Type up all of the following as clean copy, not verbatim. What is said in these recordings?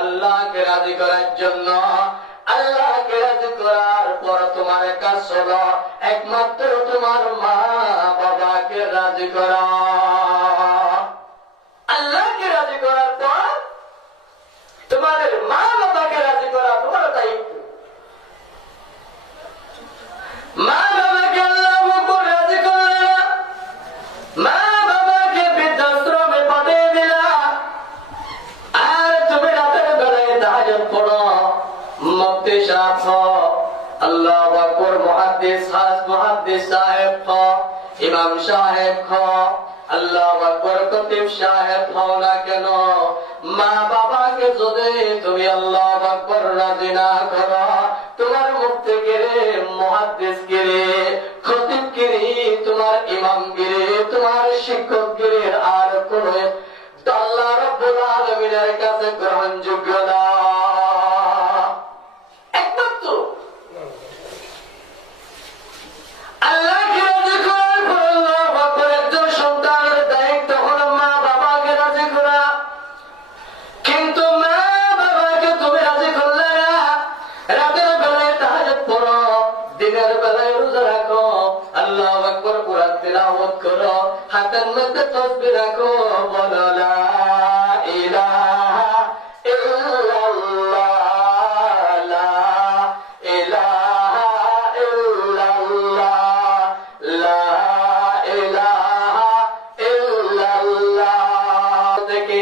আল্লাহকে রাজি করার জন্য। আল্লাহকে রাজি করার পর তোমার কাজ হলো একমাত্র তোমার মা বাবাকে রাজি করা। আল্লাহকে রাজি করার পর তোমাদের মা বাবাকে রাজি করা তোমার দায়িত্ব। মা বাবাকে আল্লাহ রাজি করলে না, মা বাবাকে বৃদ্ধাশ্রমে পাঠিয়ে দিলা, আর তুমি রাতের বেলায় তাহাজ্জুদ পড়ো, মুফতি সাহেব, আল্লাহু আকবার, মুহাদ্দিস সাহেব, ইমাম সাহেব, আল্লাহু আকবার, খতিব সাহেব হও না কেন, মা বাবাকে যদি তুমি আল্লাহু আকবার রাজি না করো, তোমার মুফতি গিরে, মুহাদ্দিস গিরে, খতিব গিরে, তোমার ইমাম গিরে, তোমার শিক্ষক গিরে আর কোন আল্লাহ রাব্বুল আলামিনের কাছে গ্রহণযোগ্য না। একমাত্র আল্লাহকে রাজি করার পর আল্লাহু আকবার, একজন সন্তানের দায়িত্ব হলো মা বাবাকে রাজি করা। কিন্তু মা বাবাকে তুমি রাজি করলে না, রাতের বেলায় তাহাজ্জুদ পড়ো, দিনের বেলায় রোজা রাখো, আল্লাহু আকবার কুরআন তিলাওয়াত করো, হাতের মধ্যে তাসবিহ রাখো, বলো লা ইলাহা ইল্লাল্লাহ, লা ইলাহা ইল্লাল্লাহ, লা ইলাহা ইল্লাল্লাহ থেকে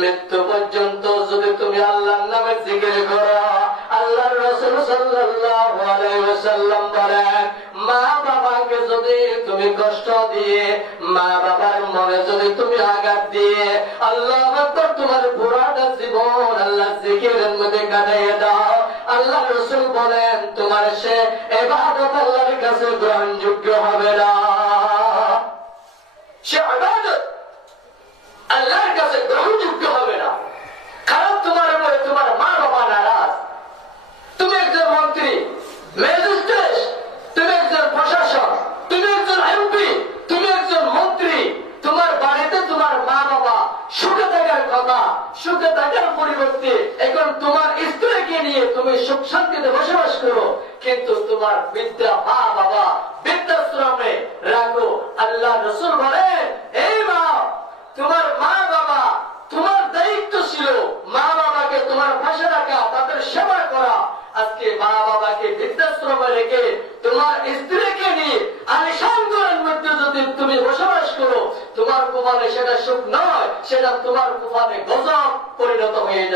মৃত্যু পর্যন্ত যদি তুমি আল্লাহর নামে জিকির করো, আল্লাহর রাসূল সাল্লাল্লাহু আলাইহি ওয়াসাল্লাম বলেন, মা বাবাকে যদি তুমি কষ্ট দিয়ে, মা বাবার মনে যদি তুমি আঘাত দিয়ে, আল্লাহু আকবার, তোমার পুরাটা জীবন আল্লাহ জিকিরের মধ্যে কাটিয়ে দাও, আল্লাহ রাসূল বলেন তোমার সে ইবাদত আল্লাহর কাছে গ্রহণযোগ্য হবে না। সে ইবাদত আল্লাহর কাছে গ্রহণযোগ্য হবে না, কারণ তোমার উপরে তোমার মা বাবা নারাজ। তুমি একজন মন্ত্রী, ম্যাজিস্ট্রেট, তুমি একজন প্রশাসক, তুমি একজন এমপি, তুমি একজন মন্ত্রী, তোমার বাড়িতে তোমার মা বাবা সুখে থাকার কথা, সুখে থাকার পরিবর্তে এখন তোমার স্ত্রীকে নিয়ে তুমি সুখ শান্তিতে বসবাস করো, কিন্তু তোমার বৃদ্ধা মা বাবা বৃদ্ধাশ্রমে রাখো। আল্লাহ রাসূল বলেন, এই মা, তোমার মা বাবা, তোমার দায়িত্ব ছিল মা বাবাকে তোমার পাশে রাখা, তাদের সেবা করা। আজকে মা বাবাকে বৃদ্ধাশ্রমে রেখে তোমার স্ত্রীকে নিয়ে আলিশান ঘরের মধ্যে যদি তুমি বসবাস করো, তোমার কুমারে সেটা সুখ নয়, সেটা তোমার কুমারে গজব পরিণত হয়ে যাবে।